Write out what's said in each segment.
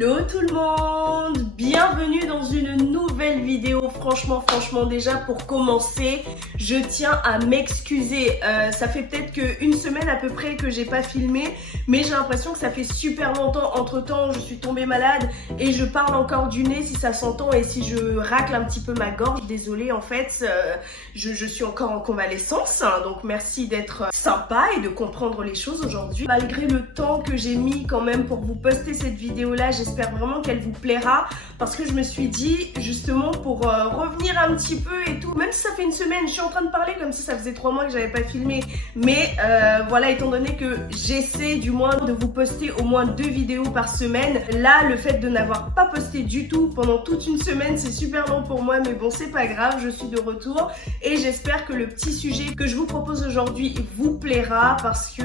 Hello tout le monde, bienvenue dans une nouvelle vidéo. Franchement déjà pour commencer, je tiens à m'excuser. Ça fait peut-être qu'une semaine à peu près que j'ai pas filmé, mais j'ai l'impression que ça fait super longtemps. Entre temps, je suis tombée malade et je parle encore du nez si ça s'entend et si je racle un petit peu ma gorge. Désolée, en fait, je suis encore en convalescence, hein, donc merci d'être sympa et de comprendre les choses aujourd'hui. Malgré le temps que j'ai mis quand même pour vous poster cette vidéo là, j'espère vraiment qu'elle vous plaira parce que je me suis dit justement pour revenir un petit peu et tout, même si ça fait une semaine, je suis en train de parler comme si ça faisait 3 mois que j'avais pas filmé, mais voilà, étant donné que j'essaie du moins de vous poster au moins 2 vidéos par semaine, là le fait de n'avoir pas posté du tout pendant toute une semaine, c'est super long pour moi, mais bon, c'est pas grave, je suis de retour et j'espère que le petit sujet que je vous propose aujourd'hui vous plaira parce que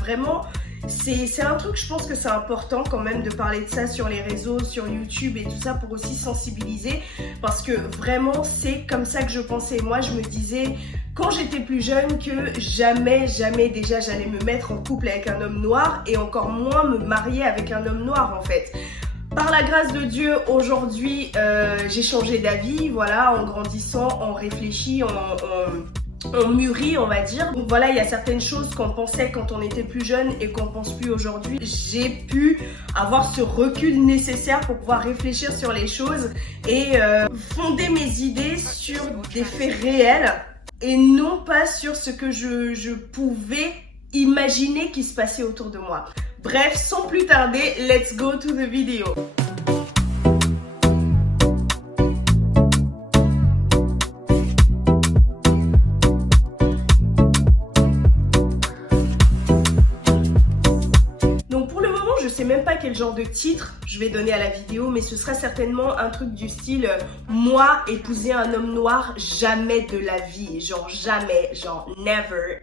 vraiment c'est un truc, je pense que c'est important quand même de parler de ça sur les réseaux, sur YouTube et tout ça pour aussi sensibiliser parce que vraiment c'est comme ça que je pensais. Moi je me disais quand j'étais plus jeune que jamais déjà j'allais me mettre en couple avec un homme noir et encore moins me marier avec un homme noir en fait. Par la grâce de Dieu, aujourd'hui, j'ai changé d'avis, voilà, en grandissant, en réfléchissant, on mûrit, on va dire. Donc voilà, il y a certaines choses qu'on pensait quand on était plus jeune et qu'on pense plus aujourd'hui. J'ai pu avoir ce recul nécessaire pour pouvoir réfléchir sur les choses et fonder mes idées sur des faits réels et non pas sur ce que je pouvais imaginer qui se passait autour de moi. Bref, sans plus tarder, let's go to the video. Même pas quel genre de titre je vais donner à la vidéo, mais ce sera certainement un truc du style moi épouser un homme noir, jamais de la vie, genre jamais, genre never.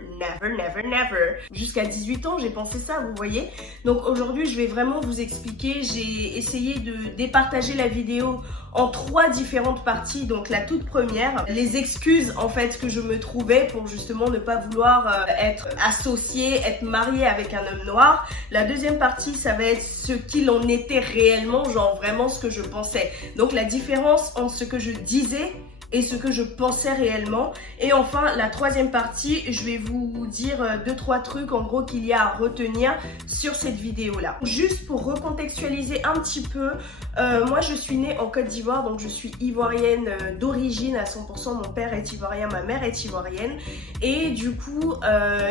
Jusqu'à 18 ans j'ai pensé ça, vous voyez. Donc aujourd'hui je vais vraiment vous expliquer, j'ai essayé de départager la vidéo en 3 différentes parties. Donc la toute première, les excuses en fait que je me trouvais pour justement ne pas vouloir être associée, être mariée avec un homme noir. La deuxième partie, ça va être ce qu'il en était réellement, genre vraiment ce que je pensais. Donc la différence entre ce que je disais et ce que je pensais réellement. Et enfin, la troisième partie, je vais vous dire 2-3 trucs en gros qu'il y a à retenir sur cette vidéo-là. Juste pour recontextualiser un petit peu, moi je suis née en Côte d'Ivoire, donc je suis ivoirienne d'origine à 100%. Mon père est ivoirien, ma mère est ivoirienne. Et du coup,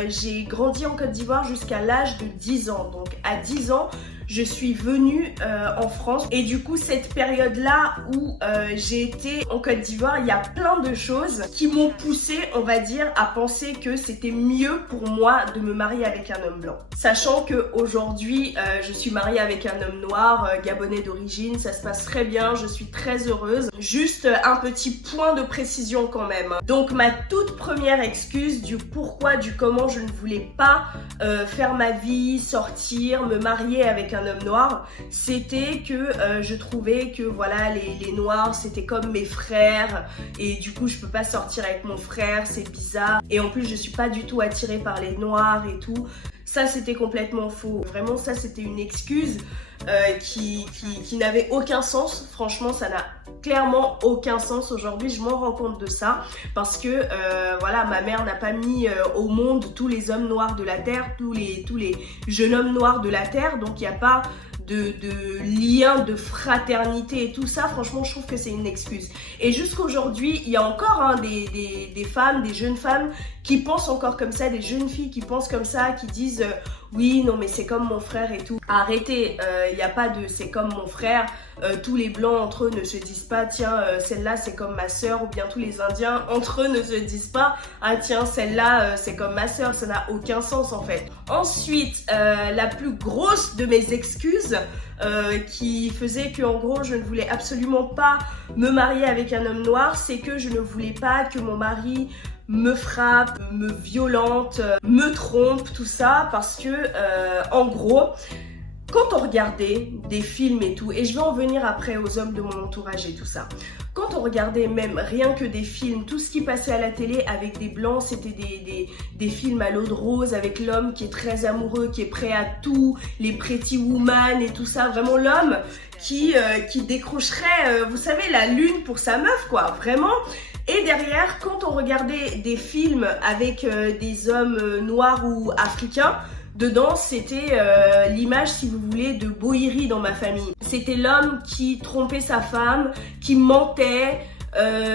j'ai grandi en Côte d'Ivoire jusqu'à l'âge de 10 ans. Donc à 10 ans, je suis venue en France et du coup cette période là où j'ai été en Côte d'Ivoire, il y a plein de choses qui m'ont poussée, on va dire, à penser que c'était mieux pour moi de me marier avec un homme blanc. Sachant que aujourd'hui je suis mariée avec un homme noir, gabonais d'origine, ça se passe très bien, je suis très heureuse. Juste un petit point de précision quand même. Donc ma toute première excuse du pourquoi, du comment je ne voulais pas faire ma vie, sortir, me marier avec un homme noir, c'était que je trouvais que voilà, les noirs c'était comme mes frères et du coup je peux pas sortir avec mon frère, c'est bizarre et en plus je suis pas du tout attirée par les noirs et tout. Ça c'était complètement faux, vraiment ça c'était une excuse qui n'avait aucun sens. Franchement ça n'a clairement aucun sens. Aujourd'hui je m'en rends compte de ça parce que voilà, ma mère n'a pas mis au monde tous les hommes noirs de la terre, tous les jeunes hommes noirs de la terre, donc il n'y a pas de lien de fraternité et tout ça. Franchement je trouve que c'est une excuse et jusqu'aujourd'hui il y a encore hein, des femmes, des jeunes femmes qui pensent encore comme ça, des jeunes filles qui pensent comme ça, qui disent oui non mais c'est comme mon frère et tout. Arrêtez, il n'y a pas de c'est comme mon frère. Tous les blancs entre eux ne se disent pas tiens celle-là c'est comme ma soeur, ou bien tous les indiens entre eux ne se disent pas ah tiens celle-là c'est comme ma soeur. Ça n'a aucun sens en fait. Ensuite la plus grosse de mes excuses qui faisait que en gros je ne voulais absolument pas me marier avec un homme noir, c'est que je ne voulais pas que mon mari me frappe, me violente, me trompe, tout ça parce que en gros Quand on regardait des films et tout, et je vais en venir après aux hommes de mon entourage et tout ça, quand on regardait même rien que des films, tout ce qui passait à la télé avec des blancs, c'était des films à l'eau de rose avec l'homme qui est très amoureux, qui est prêt à tout, les Pretty Woman et tout ça, vraiment l'homme qui décrocherait, vous savez, la lune pour sa meuf, quoi, vraiment. Et derrière, quand on regardait des films avec des hommes noirs ou africains, dedans, c'était l'image, si vous voulez, de Bohiri dans ma famille. C'était l'homme qui trompait sa femme, qui mentait,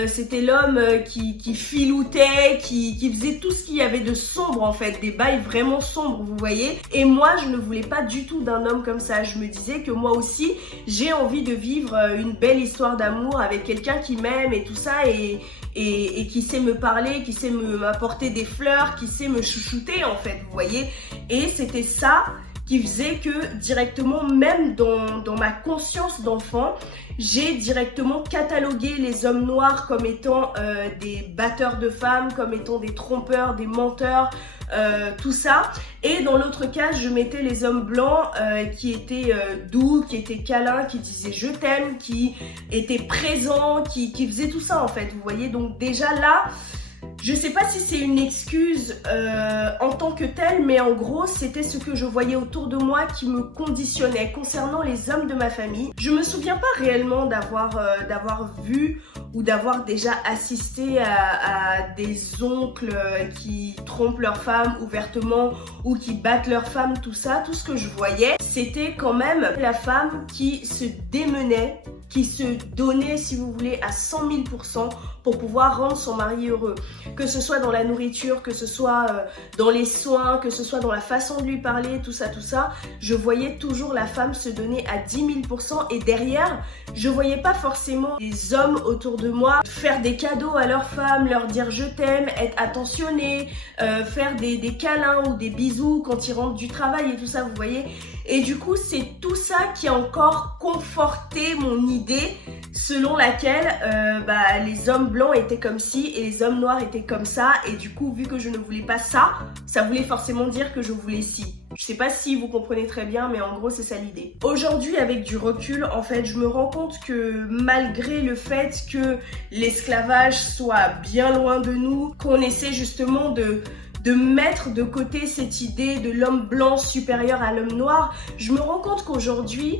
c'était l'homme qui filoutait, qui faisait tout ce qu'il y avait de sombre en fait, des bails vraiment sombres, vous voyez. Et moi, je ne voulais pas du tout d'un homme comme ça. Je me disais que moi aussi, j'ai envie de vivre une belle histoire d'amour avec quelqu'un qui m'aime et tout ça, et qui sait me parler, qui sait m'apporter des fleurs, qui sait me chouchouter en fait, vous voyez. Et c'était ça qui faisait que directement, même dans ma conscience d'enfant, j'ai directement catalogué les hommes noirs comme étant des batteurs de femmes, comme étant des trompeurs, des menteurs, tout ça. Et dans l'autre cas, je mettais les hommes blancs qui étaient doux, qui étaient câlins, qui disaient je t'aime, qui étaient présents, qui faisaient tout ça en fait, vous voyez. Donc déjà là, je sais pas si c'est une excuse en tant que telle, mais en gros, c'était ce que je voyais autour de moi qui me conditionnait concernant les hommes de ma famille. Je me souviens pas réellement d'avoir vu ou d'avoir déjà assisté à des oncles qui trompent leurs femmes ouvertement ou qui battent leurs femmes, tout ça. Tout ce que je voyais, c'était quand même la femme qui se démenait, qui se donnait, si vous voulez, à 100 000% pour pouvoir rendre son mari heureux. Que ce soit dans la nourriture, que ce soit dans les soins, que ce soit dans la façon de lui parler, tout ça, je voyais toujours la femme se donner à 10 000% et derrière, je voyais pas forcément les hommes autour de moi faire des cadeaux à leurs femmes, leur dire je t'aime, être attentionnés, faire des câlins ou des bisous quand ils rentrent du travail et tout ça, vous voyez. Et du coup, c'est tout ça qui a encore conforté mon idée selon laquelle les hommes blancs étaient comme ci et les hommes noirs étaient comme ça. Et du coup, vu que je ne voulais pas ça, ça voulait forcément dire que je voulais ci. Je sais pas si vous comprenez très bien, mais en gros, c'est ça l'idée. Aujourd'hui, avec du recul, en fait, je me rends compte que malgré le fait que l'esclavage soit bien loin de nous, qu'on essaie justement de mettre de côté cette idée de l'homme blanc supérieur à l'homme noir, je me rends compte qu'aujourd'hui,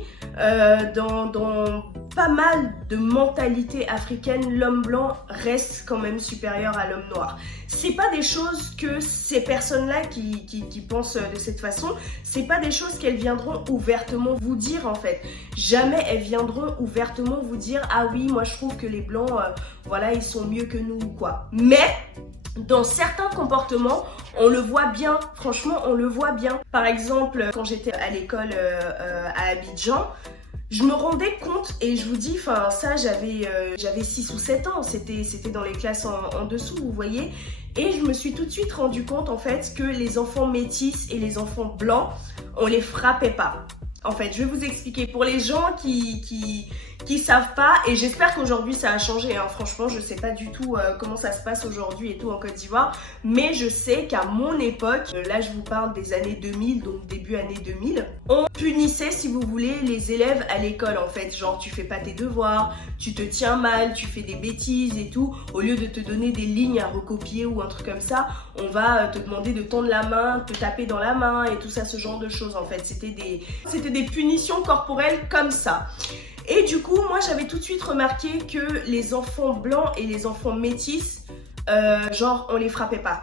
dans pas mal de mentalités africaines, l'homme blanc reste quand même supérieur à l'homme noir. C'est pas des choses que ces personnes-là qui pensent de cette façon, c'est pas des choses qu'elles viendront ouvertement vous dire en fait. Jamais elles viendront ouvertement vous dire « Ah oui, moi je trouve que les blancs, voilà, ils sont mieux que nous ou quoi. » Mais dans certains comportements, on le voit bien, franchement, on le voit bien. Par exemple, quand j'étais à l'école à Abidjan, je me rendais compte, et je vous dis, enfin ça, j'avais 6 ou 7 ans, c'était dans les classes en dessous, vous voyez. Et je me suis tout de suite rendu compte, en fait, que les enfants métis et les enfants blancs, on les frappait pas. En fait, je vais vous expliquer. Pour les gens qui savent pas, et j'espère qu'aujourd'hui ça a changé, hein. Franchement, je sais pas du tout comment ça se passe aujourd'hui et tout en Côte d'Ivoire, mais je sais qu'à mon époque, là je vous parle des années 2000, donc début années 2000, on punissait, si vous voulez, les élèves à l'école en fait. Genre, tu fais pas tes devoirs, tu te tiens mal, tu fais des bêtises et tout. Au lieu de te donner des lignes à recopier ou un truc comme ça, on va te demander de tendre la main, te taper dans la main et tout ça, ce genre de choses en fait. C'était des punitions corporelles comme ça. Et du coup, moi j'avais tout de suite remarqué que les enfants blancs et les enfants métis, genre on les frappait pas.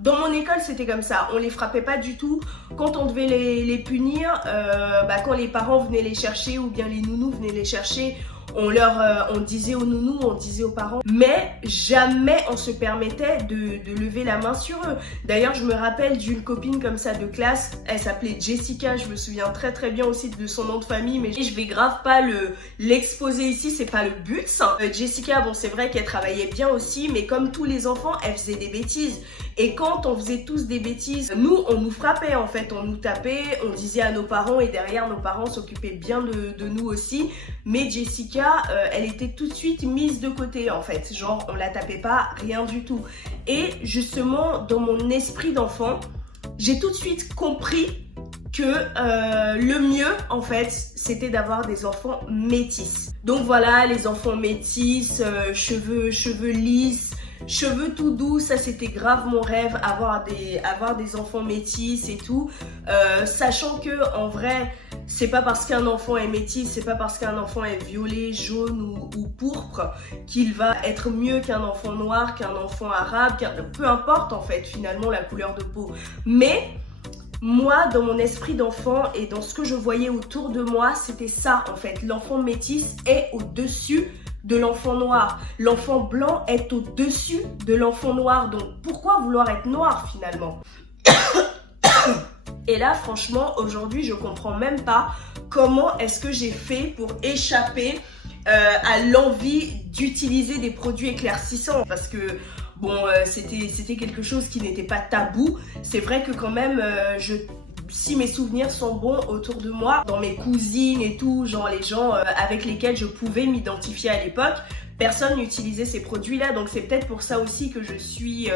Dans mon école c'était comme ça, on les frappait pas du tout. Quand on devait les punir, quand les parents venaient les chercher ou bien les nounous venaient les chercher, on disait aux nounous, on disait aux parents, mais jamais on se permettait de lever la main sur eux. D'ailleurs, je me rappelle d'une copine comme ça de classe, elle s'appelait Jessica, je me souviens très très bien aussi de son nom de famille, mais je vais grave pas l'exposer ici, c'est pas le but. Jessica, bon c'est vrai qu'elle travaillait bien aussi, mais comme tous les enfants, elle faisait des bêtises. Et quand on faisait tous des bêtises, nous, on nous frappait en fait, on nous tapait, on disait à nos parents et derrière nos parents s'occupaient bien de nous aussi. Mais Jessica, elle était tout de suite mise de côté en fait, genre on la tapait pas, rien du tout. Et justement, dans mon esprit d'enfant, j'ai tout de suite compris que le mieux en fait c'était d'avoir des enfants métis. Donc voilà, les enfants métis, cheveux lisses, cheveux tout doux, ça c'était grave mon rêve, avoir des enfants métis et tout, sachant que en vrai c'est pas parce qu'un enfant est métis, c'est pas parce qu'un enfant est violet, jaune ou pourpre qu'il va être mieux qu'un enfant noir, qu'un enfant arabe, peu importe en fait finalement la couleur de peau. Mais moi, dans mon esprit d'enfant et dans ce que je voyais autour de moi, c'était ça en fait. L'enfant métis est au-dessus de l'enfant noir. L'enfant blanc est au-dessus de l'enfant noir. Donc pourquoi vouloir être noir finalement? Et là, franchement, aujourd'hui, je comprends même pas comment est-ce que j'ai fait pour échapper à l'envie d'utiliser des produits éclaircissants. Parce que bon, c'était quelque chose qui n'était pas tabou. C'est vrai que quand même, si mes souvenirs sont bons autour de moi, dans mes cousines et tout, genre les gens avec lesquels je pouvais m'identifier à l'époque, personne n'utilisait ces produits-là. Donc c'est peut-être pour ça aussi que je suis,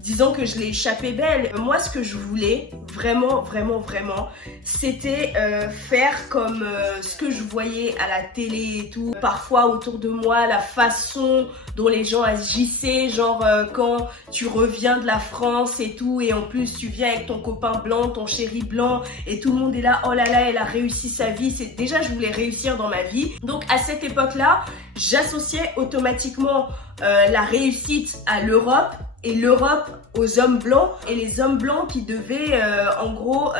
disons que je l'ai échappé belle. Moi, ce que je voulais, vraiment, c'était faire comme ce que je voyais à la télé et tout. Parfois autour de moi, la façon dont les gens agissaient, genre quand tu reviens de la France et tout, et en plus tu viens avec ton copain blanc, ton chéri blanc, et tout le monde est là, oh là là, elle a réussi sa vie. Déjà, je voulais réussir dans ma vie. Donc à cette époque-là, j'associais automatiquement la réussite à l'Europe et l'Europe aux hommes blancs et les hommes blancs qui devaient en gros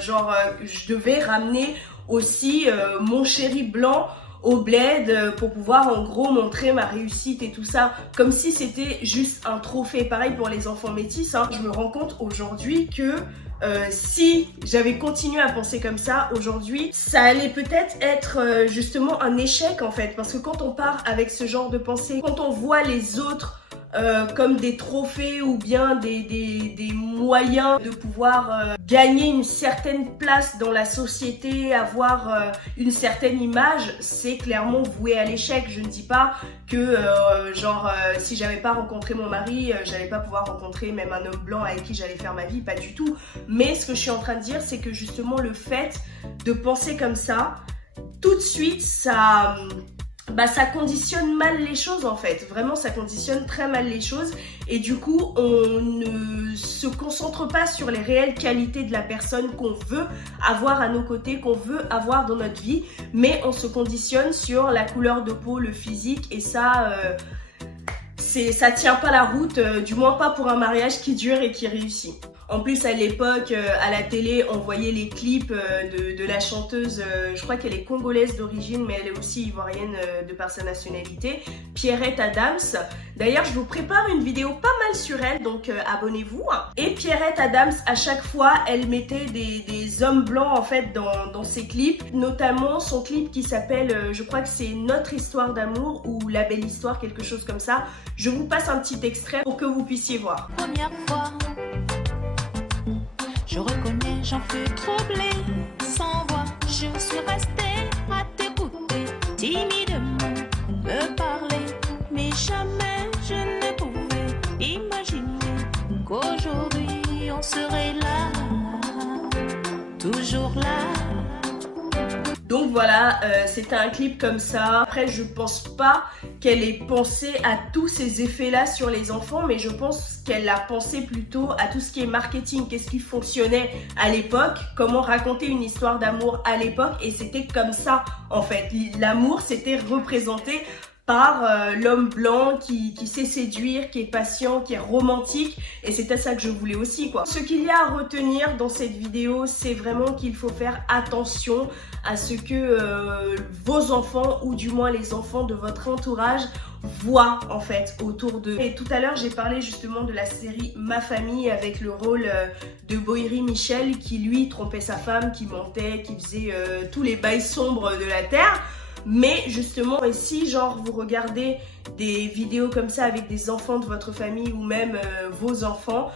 je devais ramener aussi mon chéri blanc au bled pour pouvoir en gros montrer ma réussite et tout ça, comme si c'était juste un trophée. Pareil pour les enfants métis, hein. Je me rends compte aujourd'hui que si j'avais continué à penser comme ça aujourd'hui, ça allait peut-être être justement un échec en fait, parce que quand on part avec ce genre de pensée, quand on voit les autres comme des trophées ou bien des moyens de pouvoir gagner une certaine place dans la société, avoir une certaine image, c'est clairement voué à l'échec. Je ne dis pas que si j'avais pas rencontré mon mari, j'allais pas pouvoir rencontrer même un homme blanc avec qui j'allais faire ma vie, pas du tout. Mais ce que je suis en train de dire, c'est que justement le fait de penser comme ça, tout de suite ça conditionne mal les choses en fait. Vraiment, ça conditionne très mal les choses. Et du coup, on ne se concentre pas sur les réelles qualités de la personne qu'on veut avoir à nos côtés, qu'on veut avoir dans notre vie. Mais on se conditionne sur la couleur de peau, le physique. Et ça, ça tient pas la route, du moins pas pour un mariage qui dure et qui réussit. En plus, à l'époque, à la télé, on voyait les clips de la chanteuse, je crois qu'elle est congolaise d'origine, mais elle est aussi ivoirienne de par sa nationalité, Pierrette Adams. D'ailleurs, je vous prépare une vidéo pas mal sur elle, donc abonnez-vous. Et Pierrette Adams, à chaque fois, elle mettait des hommes blancs en fait dans ses clips, notamment son clip qui s'appelle, je crois que c'est Notre histoire d'amour ou La belle histoire, quelque chose comme ça. Je vous passe un petit extrait pour que vous puissiez voir. Première fois, je reconnais, j'en fus troublée, sans voix, je suis restée à t'écouter, timidement me parler, mais jamais je ne pouvais imaginer qu'aujourd'hui on serait là, toujours là. Donc voilà, c'était un clip comme ça. Après, je pense pas qu'elle ait pensé à tous ces effets-là sur les enfants, mais je pense qu'elle a pensé plutôt à tout ce qui est marketing, qu'est-ce qui fonctionnait à l'époque, comment raconter une histoire d'amour à l'époque, et c'était comme ça en fait. L'amour, c'était représenté par l'homme blanc qui sait séduire, qui est patient, qui est romantique, et c'était ça que je voulais aussi quoi. Ce qu'il y a à retenir dans cette vidéo, c'est vraiment qu'il faut faire attention à ce que vos enfants, ou du moins les enfants de votre entourage, voient en fait autour d'eux. Et tout à l'heure, j'ai parlé justement de la série Ma Famille avec le rôle de Boïri Michel qui lui trompait sa femme, qui mentait, qui faisait tous les bails sombres de la terre. Mais justement, si genre vous regardez des vidéos comme ça avec des enfants de votre famille ou même vos enfants,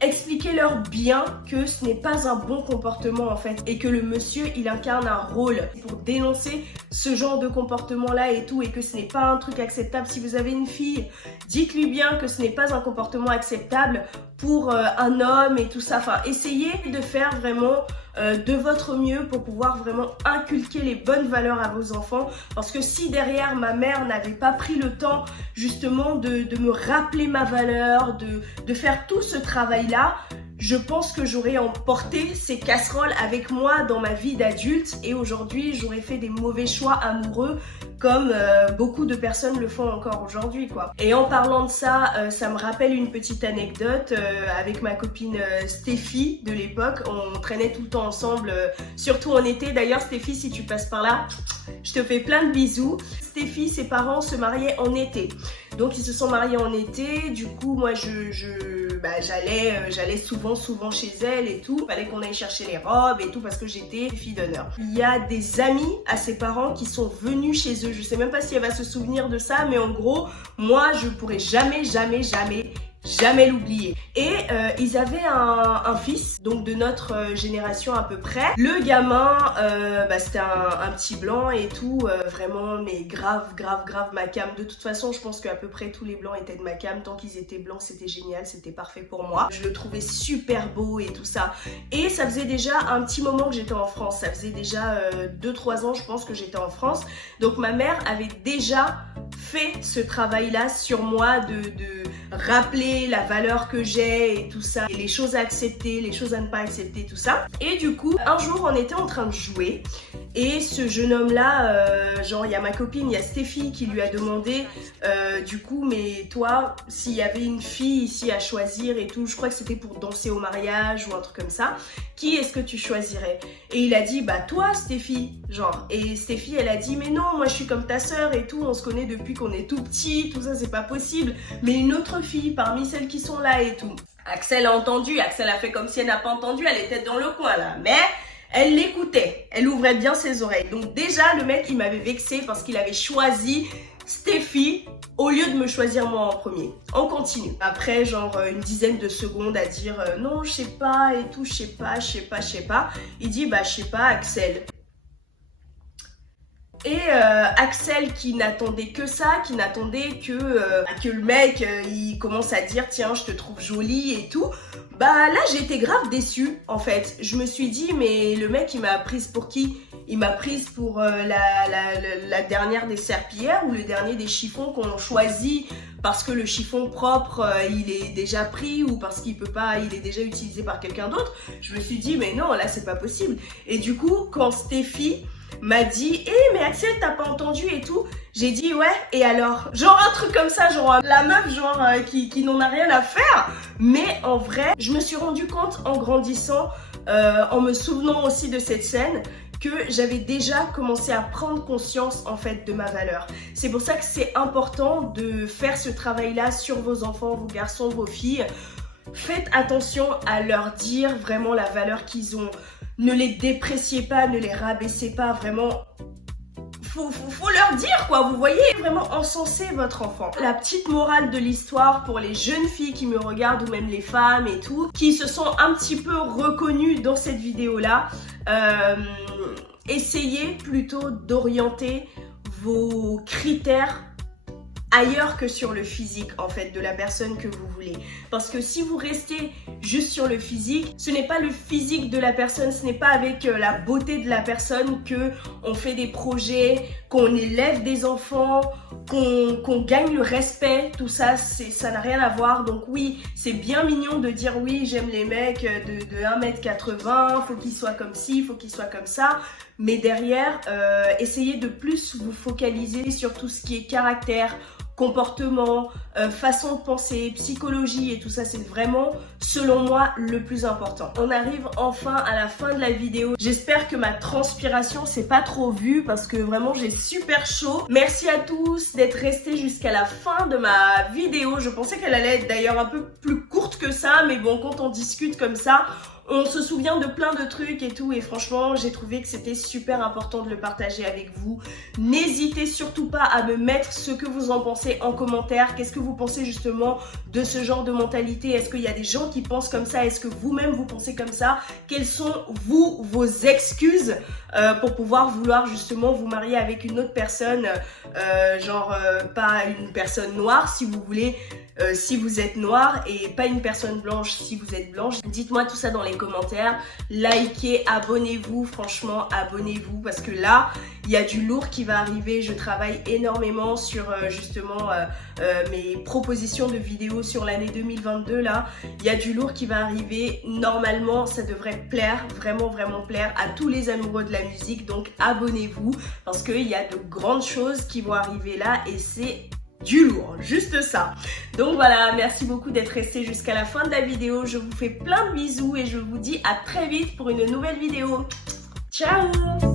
expliquez-leur bien que ce n'est pas un bon comportement en fait, et que le monsieur il incarne un rôle pour dénoncer ce genre de comportement là et tout, et que ce n'est pas un truc acceptable. Si vous avez une fille, dites-lui bien que ce n'est pas un comportement acceptable pour un homme et tout ça. Enfin, essayez de faire vraiment de votre mieux pour pouvoir vraiment inculquer les bonnes valeurs à vos enfants. Parce que si derrière ma mère n'avait pas pris le temps justement de me rappeler ma valeur, de faire tout ce travail-là, je pense que j'aurais emporté ces casseroles avec moi dans ma vie d'adulte et aujourd'hui j'aurais fait des mauvais choix amoureux comme beaucoup de personnes le font encore aujourd'hui quoi. Et en parlant de ça, ça me rappelle une petite anecdote avec ma copine Stéphie de l'époque. On traînait tout le temps ensemble, surtout en été. D'ailleurs Stéphie, si tu passes par là, je te fais plein de bisous. Stéphie, ses parents se mariaient en été. Donc ils se sont mariés en été, du coup moi j'allais souvent chez elle et tout. Fallait qu'on aille chercher les robes et tout parce que j'étais fille d'honneur. Il y a des amis à ses parents qui sont venus chez eux. Je sais même pas si elle va se souvenir de ça, mais en gros, moi je pourrais jamais l'oublier. Et ils avaient un fils, donc de notre génération à peu près. Le gamin, c'était un petit blanc et tout, vraiment, mais grave ma cam. De toute façon, je pense qu'à peu près tous les blancs étaient de ma cam. Tant qu'ils étaient blancs, c'était génial, c'était parfait pour moi. Je le trouvais super beau et tout ça. Et ça faisait déjà un petit moment que j'étais en France. Ça faisait déjà 2-3 ans, je pense, que j'étais en France. Donc ma mère avait déjà fait ce travail-là sur moi de rappeler la valeur que j'ai et tout ça, et les choses à accepter, les choses à ne pas accepter, tout ça. Et du coup, un jour, on était en train de jouer et ce jeune homme-là, genre il y a ma copine, il y a Stéphie qui lui a demandé du coup, mais toi, s'il y avait une fille ici à choisir et tout, je crois que c'était pour danser au mariage ou un truc comme ça, qui est-ce que tu choisirais? Et il a dit, bah toi Stéphie, genre. Et Stéphie, elle a dit, mais non, moi je suis comme ta sœur et tout, on se connaît depuis qu'on est tout petit, tout ça c'est pas possible, mais une autre fille parmi celles qui sont là et tout. Axel a entendu, Axel a fait comme si elle n'a pas entendu, elle était dans le coin là, mais elle l'écoutait, elle ouvrait bien ses oreilles. Donc déjà le mec il m'avait vexée parce qu'il avait choisi Stéphie au lieu de me choisir moi en premier. On continue. Après genre une dizaine de secondes à dire non je sais pas et tout, je sais pas. Il dit bah je sais pas Axel. Et Axel qui n'attendait que ça, qui n'attendait que le mec il commence à dire tiens je te trouve jolie et tout. Bah là j'étais grave déçue en fait. Je me suis dit mais le mec il m'a prise pour qui? Il m'a prise pour la dernière des serpillères ou le dernier des chiffons qu'on choisit parce que le chiffon propre il est déjà pris ou parce qu'il peut pas, il est déjà utilisé par quelqu'un d'autre. Je me suis dit mais non là c'est pas possible. Et du coup quand Stéphie m'a dit mais Axel t'as pas entendu et tout, j'ai dit ouais et alors, genre un truc comme ça, genre la meuf genre qui n'en a rien à faire. Mais en vrai je me suis rendu compte en grandissant, en me souvenant aussi de cette scène, que j'avais déjà commencé à prendre conscience en fait de ma valeur. C'est pour ça que c'est important de faire ce travail là sur vos enfants, vos garçons, vos filles. Faites attention à leur dire vraiment la valeur qu'ils ont. Ne les dépréciez pas, ne les rabaissez pas, vraiment. Faut leur dire quoi, vous voyez, vraiment encenser votre enfant. La petite morale de l'histoire pour les jeunes filles qui me regardent ou même les femmes et tout, qui se sont un petit peu reconnues dans cette vidéo là, essayez plutôt d'orienter vos critères ailleurs que sur le physique en fait de la personne que vous voulez. Parce que si vous restez juste sur le physique, ce n'est pas le physique de la personne, ce n'est pas avec la beauté de la personne que on fait des projets, qu'on élève des enfants, qu'on gagne le respect, tout ça, ça n'a rien à voir. Donc oui, c'est bien mignon de dire oui, j'aime les mecs de 1m80, faut qu'ils soient comme ci, faut qu'ils soient comme ça. Mais derrière, essayez de plus vous focaliser sur tout ce qui est caractère, comportement, façon de penser, psychologie et tout ça, c'est vraiment, selon moi, le plus important. On arrive enfin à la fin de la vidéo. J'espère que ma transpiration s'est pas trop vue parce que vraiment j'ai super chaud. Merci à tous d'être restés jusqu'à la fin de ma vidéo. Je pensais qu'elle allait être d'ailleurs un peu plus courte que ça, mais bon, quand on discute comme ça, on se souvient de plein de trucs et tout, et franchement j'ai trouvé que c'était super important de le partager avec vous. N'hésitez surtout pas à me mettre ce que vous en pensez en commentaire. Qu'est-ce que vous pensez justement de ce genre de mentalité? Est-ce qu'il y a des gens qui pensent comme ça? Est-ce que vous-même vous pensez comme ça? Quelles sont vos excuses pour pouvoir vouloir justement vous marier avec une autre personne, pas une personne noire si vous voulez, si vous êtes noir, et pas une personne blanche si vous êtes blanche? Dites-moi tout ça dans les commentaires, likez, abonnez-vous, franchement abonnez-vous parce que là il y a du lourd qui va arriver. Je travaille énormément sur justement mes propositions de vidéos sur l'année 2022 là. Il y a du lourd qui va arriver. Normalement ça devrait plaire, vraiment plaire à tous les amoureux de la musique. Donc abonnez-vous parce qu'il y a de grandes choses qui vont arriver là et c'est du lourd, juste ça. Donc voilà, merci beaucoup d'être resté jusqu'à la fin de la vidéo. Je vous fais plein de bisous et je vous dis à très vite pour une nouvelle vidéo. Ciao!